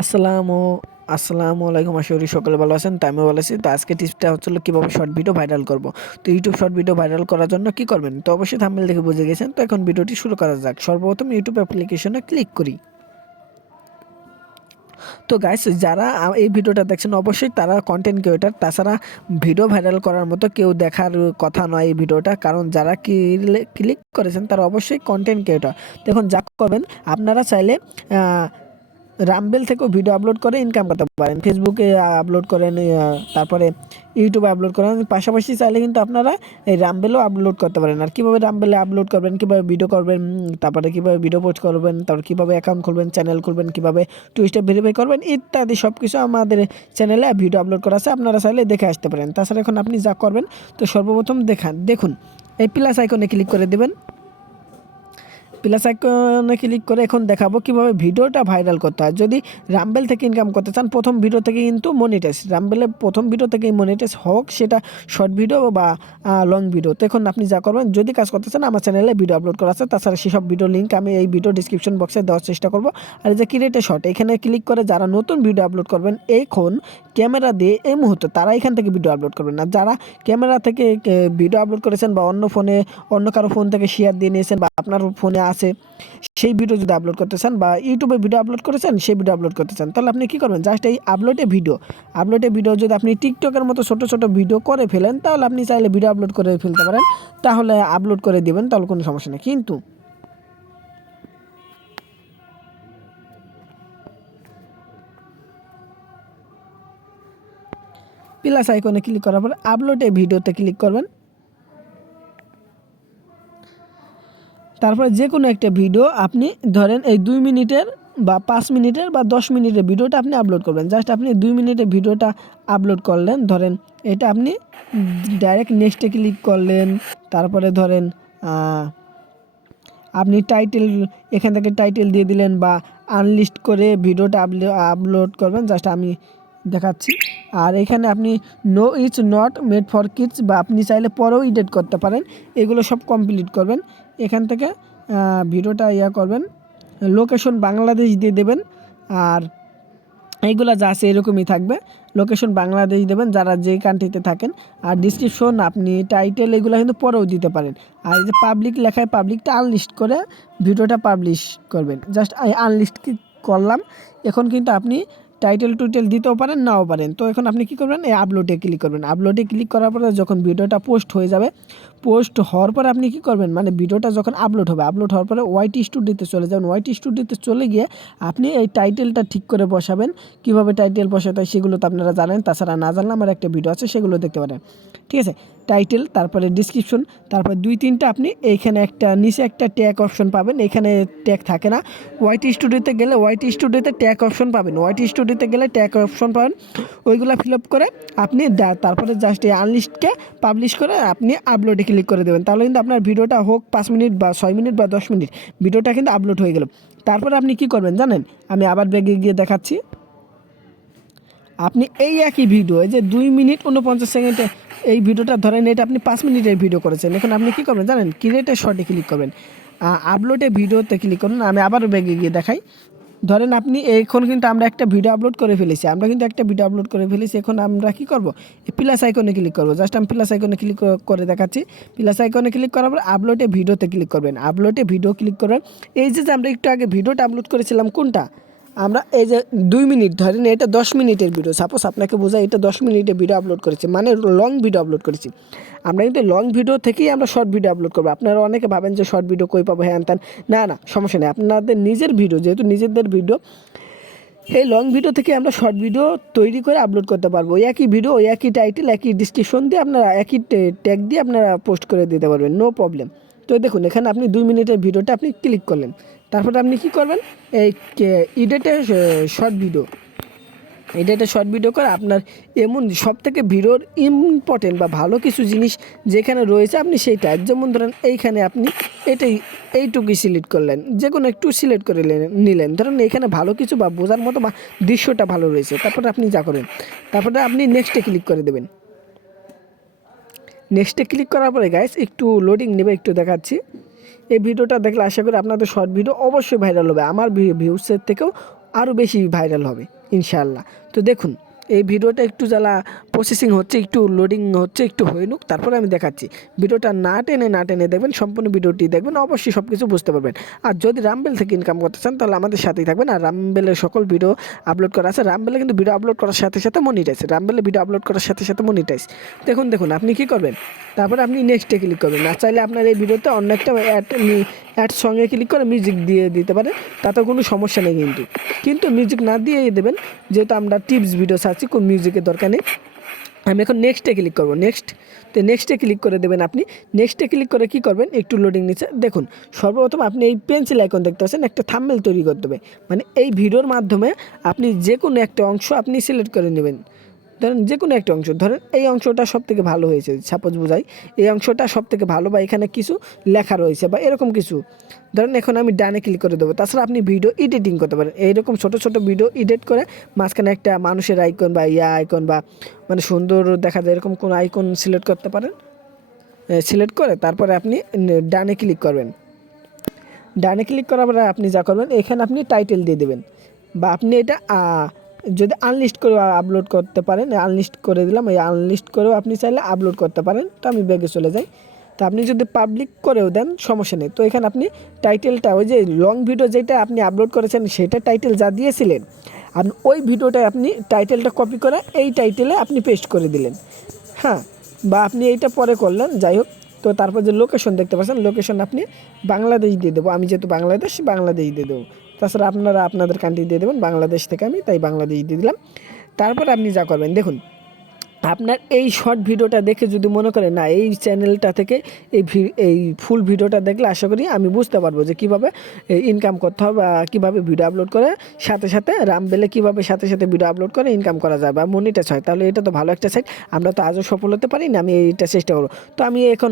আসসালামু আসসালামু আলাইকুম। আশা করি সকলে ভালো আছেন। তো আমিও ভালো আছি। তো আজকে টিপসটা হচ্ছিল কীভাবে শর্ট ভিডিও ভাইরাল করব। তো ইউটিউব শর্ট ভিডিও ভাইরাল করার জন্য কি করবেন? তো অবশ্যই থাম্বনেল দেখে বুঝে গেছেন। তো এখন ভিডিওটি শুরু করা যাক। সর্বপ্রথম ইউটিউব অ্যাপ্লিকেশনে ক্লিক করি। তো গাইস, যারা এই ভিডিওটা দেখছেন অবশ্যই তারা কন্টেন্ট ক্রিয়েটর। তাছাড়া ভিডিও ভাইরাল করার মতো কেউ দেখার কথা নয় এই ভিডিওটা, কারণ যারা ক্লিক করেছেন তারা অবশ্যই কন্টেন্ট ক্রিয়েটর। দেখুন, যা করবেন আপনারা চাইলে রামবেল থেকেও ভিডিও আপলোড করে ইনকাম করতে পারেন। ফেসবুকে আপলোড করেন, তারপরে ইউটিউবে আপলোড করেন, পাশাপাশি চাইলে কিন্তু আপনারা এই রামবেলও আপলোড করতে পারেন। আর কীভাবে রামবেলে আপলোড করবেন, কীভাবে ভিডিও করবেন, তারপরে কীভাবে ভিডিও পোস্ট করবেন, তারপর কীভাবে অ্যাকাউন্ট খুলবেন, চ্যানেল খুলবেন, কীভাবে 2 স্টেপ ভেরিফাই করবেন ইত্যাদি সব কিছু আমাদের চ্যানেলে ভিডিও আপলোড করা আছে, আপনারা চাইলে দেখে আসতে পারেন। তাছাড়া এখন আপনি যা করবেন, তো সর্বপ্রথম দেখুন এই প্লাস আইকনে ক্লিক করে দেবেন। প্লাস আইকনে ক্লিক করে এখন দেখাবো কিভাবে ভিডিওটা ভাইরাল করতে হয়। যদি রামবেল থেকে ইনকাম করতে চান, প্রথম ভিডিও থেকে কিন্তু মনিটাইজ, রামবেলে প্রথম ভিডিও থেকে মনিটাইজ হোক, সেটা শর্ট ভিডিও বা লং ভিডিও। তো এখন আপনি যা করবেন, যদি কাজ করতে চান আমার চ্যানেলে ভিডিও আপলোড করা আছে, তাছাড়া সেসব ভিডিও লিঙ্ক আমি এই ভিডিও ডিসক্রিপশন বক্সে দেওয়ার চেষ্টা করব। আর এই যে ক্রিয়েট এ শর্ট, এখানে ক্লিক করে যারা নতুন ভিডিও আপলোড করবেন এখন ক্যামেরা দিয়ে এই মুহূর্তে, তারা এখান থেকে ভিডিও আপলোড করবেন না। যারা ক্যামেরা থেকে ভিডিও আপলোড করেছেন বা অন্য ফোনে অন্য কারো ফোন থেকে শেয়ার দিয়ে নিয়েছেন বা আপনার ফোনে আছে, সেই ভিডিও যদি আপলোড করতে চান বা ইউটিউবে ভিডিও আপলোড করেছেন সেই ভিডিও আপলোড করতে চান, তাহলে আপনি কী করবেন, জাস্ট এই আপলোডে ভিডিও যদি আপনি টিকটকের মতো ছোটো ছোটো ভিডিও করে ফেলেন, তাহলে আপনি চাইলে ভিডিও আপলোড করে ফেলতে পারেন, তাহলে আপলোড করে দিবেন, তাহলে কোনো সমস্যা নেই। কিন্তু প্লাস আইকনে ক্লিক করার পর আপলোডে ভিডিওতে ক্লিক করবেন। তারপরে যে কোনো একটা ভিডিও আপনি ধরেন এই 2 মিনিটের বা 5 মিনিটের বা 10 মিনিটের ভিডিওটা আপনি আপলোড করবেন। জাস্ট আপনি 2 মিনিটের ভিডিওটা আপলোড করলেন, ধরেন এটা আপনি ডাইরেক্ট নেক্সটে ক্লিক করলেন। তারপরে ধরেন আপনি টাইটেল, এখান থেকে টাইটেল দিয়ে দিলেন বা আনলিস্ট করে ভিডিওটা আপলোড করবেন। জাস্ট আমি দেখাচ্ছি। আর এখানে আপনি no it's not made for kids, বা আপনি চাইলে পরেও এডিট করতে পারেন, এগুলো সব কমপ্লিট করবেন। এখান থেকে ভিডিওটা করবেন, লোকেশন বাংলাদেশ দিয়ে দেবেন। আর এইগুলা যা আছে এরকমই থাকবে, লোকেশন বাংলাদেশ দেবেন যারা যেই কান্ট্রিতে থাকেন। আর ডিসক্রিপশন আপনি টাইটেল এগুলো কিন্তু পরেও দিতে পারেন। আর এই যে পাবলিক লেখায়, পাবলিকটা আনলিস্ট করে ভিডিওটা পাবলিশ করবেন। জাস্ট আনলিস্ট করলাম। এখন কিন্তু আপনি টাইটেল টুইটেল দিতেও পারেন, নাও পারেন। তো এখন আপনি কী করবেন, এই আপলোডে ক্লিক করবেন। আপলোডে ক্লিক করার পরে যখন ভিডিওটা পোস্ট হয়ে যাবে, পোস্ট হওয়ার পরে আপনি কী করবেন, মানে ভিডিওটা যখন আপলোড হবে, আপলোড হওয়ার পরে ওয়াইটি স্টুডিওতে চলে যাবেন। ওয়াইটি স্টুডিওতে চলে গিয়ে আপনি এই টাইটেলটা ঠিক করে বসাবেন। কীভাবে টাইটেল বসাতে হয় সেগুলো তো আপনারা জানেন, তাছাড়া না জানলে আমার একটা ভিডিও আছে, সেগুলো দেখতে পারেন। ঠিক আছে, টাইটেল, তারপরে ডিসক্রিপশন, তারপর 2-3টা আপনি এইখানে একটা নিচে একটা ট্যাগ অপশন পাবেন। এখানে ট্যাগ থাকে না, ওয়াইটি স্টুডিওতে গেলে ওয়াইটি স্টুডিওতে ট্যাগ অপশন পাবেন, ওয়াইটি স্টুডিওতে গেলে ট্যাগ অপশন পাবেন। ওইগুলো ফিল আপ করে আপনি তারপরে জাস্ট এই আনলিস্টকে পাবলিশ করে আপনি আপলোডে ক্লিক করে দেবেন। তাহলে কিন্তু আপনার ভিডিওটা হোক 5 মিনিট বা 6 মিনিট বা 10 মিনিট, ভিডিওটা কিন্তু আপলোড হয়ে গেল। তারপরে আপনি কি করবেন জানেন, আমি আবার ব্যাগে গিয়ে দেখাচ্ছি। আপনি এই একই ভিডিও, এই যে 2 মিনিট 49 সেকেন্ডে এই ভিডিওটা ধরেন, এটা আপনি 5 মিনিটের ভিডিও করেছেন। এখন আপনি কী করবেন জানেন, ক্রিয়েট শর্টে ক্লিক করবেন, আপলোডে ভিডিওতে ক্লিক করুন। আমি আবার ব্যাগে গিয়ে দেখাই। ধরেন আপনি এখন কিন্তু আমরা একটা ভিডিও আপলোড করে ফেলেছি, এখন আমরা কি করব, এই প্লাস আইকনে ক্লিক করব। জাস্ট আমি প্লাস আইকনে ক্লিক করে দেখাচ্ছি। প্লাস আইকনে ক্লিক করার পর আপলোডে ভিডিওতে ক্লিক করবেন। আপলোডে ভিডিও ক্লিক করবেন। এই যে আমরা একটু আগে ভিডিওটা আপলোড করেছিলাম, কোনটা, আমরা এই যে 2 মিনিট, ধরেন এটা 10 মিনিটের ভিডিও, সাপোজ আপনাকে বোঝাই, এটা 10 মিনিটের ভিডিও আপলোড করেছি, মানে লং ভিডিও আপলোড করেছি। আমরা কিন্তু লং ভিডিও থেকেই আমরা শর্ট ভিডিও আপলোড করবো। আপনারা অনেকে ভাবেন যে শর্ট ভিডিও কই পাবো, হ্যান ত্যান, না না, সমস্যা নেই। আপনাদের নিজের ভিডিও, যেহেতু নিজেদের ভিডিও, এই লং ভিডিও থেকে আমরা শর্ট ভিডিও তৈরি করে আপলোড করতে পারবো। একই ভিডিও, একই টাইটেল, একই ডিসক্রিপশন দিয়ে আপনারা, একই ট্যাগ দিয়ে আপনারা পোস্ট করে দিতে পারবেন, নো প্রবলেম। তো দেখুন, এখানে আপনি 2 মিনিটের ভিডিওটা আপনি ক্লিক করলেন। তারপরে আপনি কি করবেন, এই এডিটে শর্ট ভিডিও করে আপনার এমন সব থেকে ভিডিওর ইম্পর্টেন্ট বা ভালো কিছু জিনিস যেখানে রয়েছে আপনি সেইটা, যেমন ধরেন এইখানে আপনি এইটুকুই সিলেক্ট করলেন, যে কোনো একটু সিলেক্ট করে নিলেন। ধরেন এখানে ভালো কিছু বা বোঝার মতো বা দৃশ্যটা ভালো রয়েছে, তারপরে আপনি যা করেন, তারপরে আপনি নেক্সটে ক্লিক করে দেবেন। নেক্সটে ক্লিক করার পরে গাইস একটু লোডিং নেবে, একটু দেখাচ্ছি। এই ভিডিওটা দেখলে আশা করি আপনাদের শর্ট ভিডিও অবশ্যই ভাইরাল হবে, আমার ভিউসের থেকেও আরও বেশি ভাইরাল হবে ইনশাআল্লাহ। তো দেখুন এই ভিডিওটা একটু জ্বালা প্রসেসিং হচ্ছে, একটু লোডিং হচ্ছে, একটু হয়ে নুক, তারপরে আমি দেখাচ্ছি। ভিডিওটা না টেনে দেখবেন, সম্পূর্ণ ভিডিওটি দেখবেন, অবশ্যই সব কিছু বুঝতে পারবেন। আর যদি রামবেল থেকে ইনকাম করতে চান তাহলে আমাদের সাথেই থাকবেন। আর রামবেলের সকল ভিডিও আপলোড করা আছে। রামবেলে কিন্তু ভিডিও আপলোড করার সাথে সাথে মনিটাইজ, রামবেলে ভিডিও আপলোড করার সাথে সাথে মনিটাইজ। দেখুন আপনি কী করবেন, তারপরে আপনি নেক্সটে ক্লিক করবেন। না চাইলে আপনার এই ভিডিওতে অন্য একটা অ্যাড সঙ্গে ক্লিক করে মিউজিক দিয়ে দিতে পারেন, তাতে কোনো সমস্যা নেই। কিন্তু মিউজিক না দিয়ে দেবেন, যেহেতু আমরা টিপস ভিডিও চাচ্ছি, কোনো মিউজিকের দরকার নেই। আমি এখন নেক্সটে ক্লিক করব, নেক্সটে ক্লিক করে দেবেন। আপনি নেক্সটে ক্লিক করে কী করবেন, একটু লোডিং নিচ্ছে। দেখুন সর্বপ্রথম আপনি এই পেন্সিল আইকন দেখতে পাচ্ছেন, একটা থাম্বনেল তৈরি করতে হবে। মানে এই ভিডিওর মাধ্যমে আপনি যে কোনো একটা অংশ আপনি সিলেক্ট করে নেবেন। ধরেন যে কোনো একটা অংশ, ধরেন এই অংশটা সবথেকে ভালো হয়েছে, সাপোজ বোঝাই এই অংশটা সবথেকে ভালো, বা এখানে কিছু লেখা রয়েছে বা এরকম কিছু। ধরেন এখন আমি ডানে ক্লিক করে দেবো। তাছাড়া আপনি ভিডিও এডিটিং করতে পারেন, এইরকম ছোটো ছোটো ভিডিও এডিট করে মাঝখানে একটা মানুষের আইকন বা আইকন বা মানে সুন্দর দেখা যায় এরকম কোনো আইকন সিলেক্ট করতে পারেন। সিলেক্ট করে তারপরে আপনি ডানে ক্লিক করবেন। ডানে ক্লিক করার পরে আপনি যা করবেন, এখানে আপনি টাইটেল দিয়ে দেবেন, বা আপনি এটা যদি আনলিস্ট করে আপলোড করতে পারেন, আনলিস্ট করে দিলাম। এই আনলিস্ট করেও আপনি চাইলে আপলোড করতে পারেন। তো আমি ব্যাগে চলে যাই। তো আপনি যদি পাবলিক করেও দেন সমস্যা নেই। তো এখানে আপনি টাইটেলটা, ওই যে লং ভিডিও যেটা আপনি আপলোড করেছেন সেটা টাইটেল যা দিয়েছিলেন, আপনি ওই ভিডিওটায় আপনি টাইটেলটা কপি করে এই টাইটেলে আপনি পেস্ট করে দিলেন। হ্যাঁ, বা আপনি এইটা পরে করলেন, যাই হোক। তো তারপর যে লোকেশন দেখতে পাচ্ছেন, লোকেশন আপনি বাংলাদেশ দিয়ে দেবো। আমি যেহেতু বাংলাদেশ দিয়ে দেবো। তাছাড়া আপনারা আপনাদের কান্ট্রি দিয়ে দেবেন, বাংলাদেশ থেকে আমি তাই বাংলাদেশ দিয়ে দিলাম। তারপর আপনি যা করবেন, দেখুন আপনার এই শর্ট ভিডিওটা দেখে যদি মনে করেন না, এই চ্যানেলটা থেকে এই ফুল ভিডিওটা দেখলে আশা করি আমি বুঝতে পারবো যে কীভাবে ইনকাম করতে হবে, বা কীভাবে ভিডিও আপলোড করে সাথে সাথে রামবেলে কীভাবে সাথে সাথে ভিডিও আপলোড করে ইনকাম করা যায় বা মনিটাইজ হয়, তাহলে এটা তো ভালো একটা সাইট। আমরা তো আজও সফল হতে পারি না, আমি এইটা চেষ্টা করবো। তো আমি এখন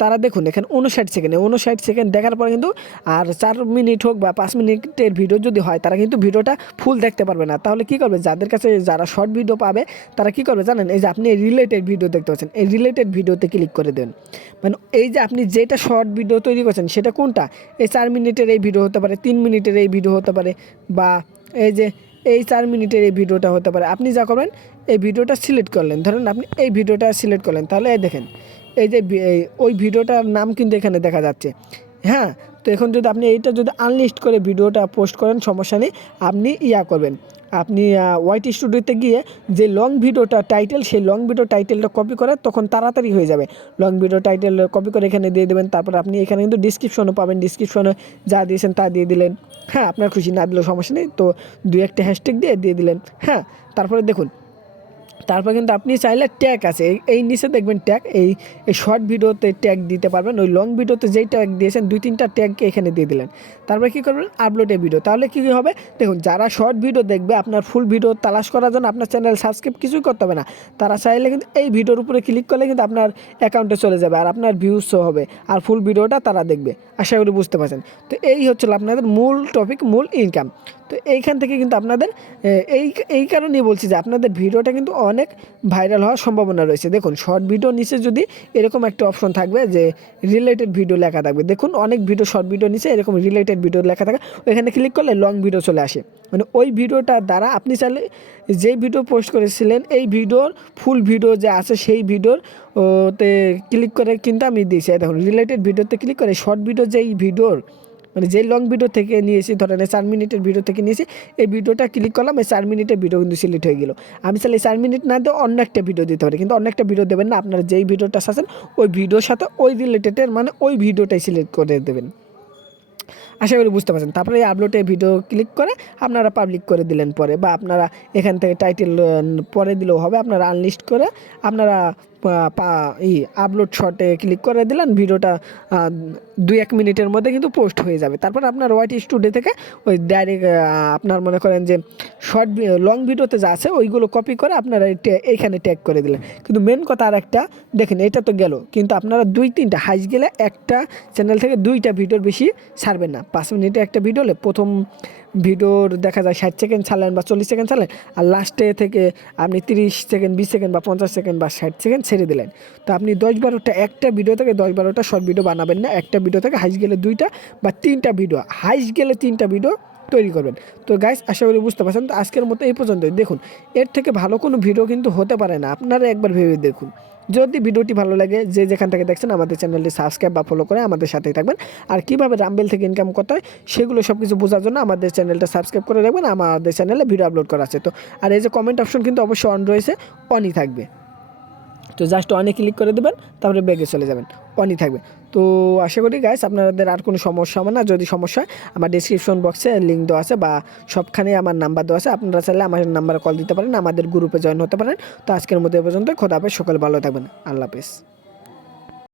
তারা দেখুন এখানে 59 সেকেন্ড দেখার পরে কিন্তু আর 4 মিনিট হোক বা 5 মিনিটের ভিডিও যদি হয়, তারা কিন্তু ভিডিওটা ফুল দেখতে পারবে না। তাহলে কী করবে, যাদের কাছে যারা শর্ট ভিডিও পাবে তারা কী করবে জানেন, এই যে আপনি রিলেটেড ভিডিও দেখতে পাচ্ছেন, এই রিলেটেড ভিডিওতে ক্লিক করে দেন। মানে এই যে আপনি যেটা শর্ট ভিডিও তৈরি করছেন সেটা কোনটা, এই 4 মিনিটের এই ভিডিও হতে পারে, 3 মিনিটের এই ভিডিও হতে পারে, বা এই যে এই 4 মিনিটের এই ভিডিওটা হতে পারে। আপনি যা করবেন, এই ভিডিওটা সিলেক্ট করলেন, ধরেন আপনি এই ভিডিওটা সিলেক্ট করলেন, তাহলে এই দেখেন এই যে ওই ভিডিওটার নাম কিন্তু এখানে দেখা যাচ্ছে। হ্যাঁ, তো এখন যদি আপনি এইটা যদি আনলিস্ট করে ভিডিওটা পোস্ট করেন সমস্যা নেই। আপনি করবেন, আপনি ওয়াইট স্টুডিওতে গিয়ে যে লং ভিডিওটা টাইটেল, সেই লং ভিডিও টাইটেলটা কপি করে তখন তাড়াতাড়ি হয়ে যাবে। লং ভিডিও টাইটেল কপি করে এখানে দিয়ে দেবেন। তারপর আপনি এখানে কিন্তু ডিসক্রিপশনও পাবেন, ডিসক্রিপশনে যা দিয়েছেন তা দিয়ে দিলেন। হ্যাঁ, আপনার খুশি, না দিলেও সমস্যা নেই। তো 2-1টা হ্যাশট্যাগ দিয়ে দিলেন। হ্যাঁ, তারপরে দেখুন, তারপর কিন্তু আপনি চাইলে ট্যাগ আছে, এই নিচে দেখবেন ট্যাগ, এই শর্ট ভিডিওতে ট্যাগ দিতে পারবেন। ওই লং ভিডিওতে যেই ট্যাগ দিয়েছেন 2-3টা ট্যাগকে এখানে দিয়ে দিলেন। তারপরে কী করবেন, আপলোডে ভিডিও। তাহলে কী হবে দেখুন, যারা শর্ট ভিডিও দেখবে আপনার ফুল ভিডিও তালাশ করার জন্য আপনার চ্যানেল সাবস্ক্রাইব কিছুই করতে হবে না। তারা চাইলে কিন্তু এই ভিডিওর উপরে ক্লিক করলে কিন্তু আপনার অ্যাকাউন্টে চলে যাবে, আর আপনার ভিউজও হবে, আর ফুল ভিডিওটা তারা দেখবে। আশা করি বুঝতে পারছেন। তো এই হচ্ছিল আপনাদের মূল টপিক, মূল ইনকাম। তো এইখান থেকে কিন্তু আপনাদের এই কারণেই বলছি যে আপনাদের ভিডিওটা কিন্তু অনেক ভাইরাল হওয়ার সম্ভাবনা রয়েছে। দেখুন শর্ট ভিডিও নিচে যদি এরকম একটা অপশন থাকবে যে রিলেটেড ভিডিও লেখা থাকবে, দেখুন অনেক ভিডিও শর্ট ভিডিও নিচে এরকম রিলেটেড ভিডিও লেখা থাকে, ওইখানে ক্লিক করলে লং ভিডিও চলে আসে। মানে ওই ভিডিওটার দ্বারা আপনি চাইলে যেই ভিডিও পোস্ট করেছিলেন এই ভিডিওর ফুল ভিডিও যে আছে সেই ভিডিওর তে ক্লিক করে কিন্তু আমি দিয়েছি। দেখুন রিলেটেড ভিডিওতে ক্লিক করে শর্ট ভিডিও যেই ভিডিওর মানে যে লং ভিডিও থেকে নিয়েছি, ধরেন 4 মিনিটের ভিডিও থেকে নিয়েছি, এই ভিডিওটা ক্লিক করলাম, এই 4 মিনিটের ভিডিও কিন্তু সিলেক্ট হয়ে গেল। আমি চাইলে 4 মিনিট না দিয়ে অন্য একটা ভিডিও দিতে পারি, কিন্তু অন্য একটা ভিডিও দেবেন না, আপনারা যেই ভিডিওটা চাচ্ছেন ওই ভিডিওর সাথে ওই রিলেটেডের মানে ওই ভিডিওটাই সিলেক্ট করে দেবেন। আশা করি বুঝতে পারছেন। তারপরে এই আপলোডে ভিডিও ক্লিক করে আপনারা পাবলিক করে দিলেন পরে, বা আপনারা এখান থেকে টাইটেল পরে দিলেও হবে। আপনারা আনলিস্ট করে আপনারা আপলোড শটে ক্লিক করে দিলেন, ভিডিওটা 2-1 মিনিটের মধ্যে কিন্তু পোস্ট হয়ে যাবে। তারপর আপনার ওয়াইট স্টুডিও থেকে ওই ডাইরেক্ট আপনার মনে করেন যে শর্ট লং ভিডিওতে যা আছে ওইগুলো কপি করে আপনারা এইখানে ট্যাগ করে দিলেন। কিন্তু মেন কথা আর একটা দেখেন, এটা তো গেল, কিন্তু আপনারা 2-3টা হাইজ গেলে একটা চ্যানেল থেকে 2টা ভিডিওর বেশি ছাড়বেন না। 5 মিনিটে একটা ভিডিও হলে প্রথম ভিডিওর দেখা যায় 60 সেকেন্ড ছাড়লেন বা 40 সেকেন্ড ছাড়লেন, আর লাস্টে থেকে আপনি 30 সেকেন্ড, 20 সেকেন্ড বা 50 সেকেন্ড বা 60 সেকেন্ড ছেড়ে দিলেন। তো আপনি 10-12টা একটা ভিডিও থেকে 10-12টা শর্ট ভিডিও বানাবেন না। একটা ভিডিও থেকে হাইস গেলে 2টা বা 3টা ভিডিও, হাইস গেলে 3টা ভিডিও তৈরি করবেন। তো গাইস আশা করি বুঝতে পারছেন। তো আজকের মতো এই পর্যন্তই। দেখুন এর থেকে ভালো কোনো ভিডিও কিন্তু হতে পারে না, আপনারা একবার ভেবে দেখুন। যদি ভিডিওটি ভালো লাগে যে যেখান থেকে দেখছেন আমাদের চ্যানেলটি সাবস্ক্রাইব বা ফলো করে আমাদের সাথেই থাকবেন। আর কীভাবে রামবেল থেকে ইনকাম করতে হয় সেগুলো সব কিছু বোঝার জন্য আমাদের চ্যানেলটা সাবস্ক্রাইব করে রাখবেন। আমাদের চ্যানেলে ভিডিও আপলোড করা আছে। তো আর এই যে কমেন্ট অপশন কিন্তু অবশ্যই অন রয়েছে, অনই থাকবে। তো জাস্ট অনে ক্লিক করে দেবেন, তারপরে ব্যাগে চলে যাবেন, অনই থাকবে। তো আশা করি গাইস আপনাদের আর কোনো সমস্যা হবে না। যদি সমস্যা হয় আমার ডিসক্রিপশন বক্সে লিঙ্ক দেওয়া আছে বা সবখানে আমার নাম্বার দেওয়া আছে, আপনারা চাইলে আমার নাম্বারে কল দিতে পারেন, আমাদের গ্রুপে জয়েন হতে পারেন। তো আজকের মধ্যে এ পর্যন্ত, খোদা হাফেজ, সকলে ভালো থাকবেন, আল্লাহ হাফেজ।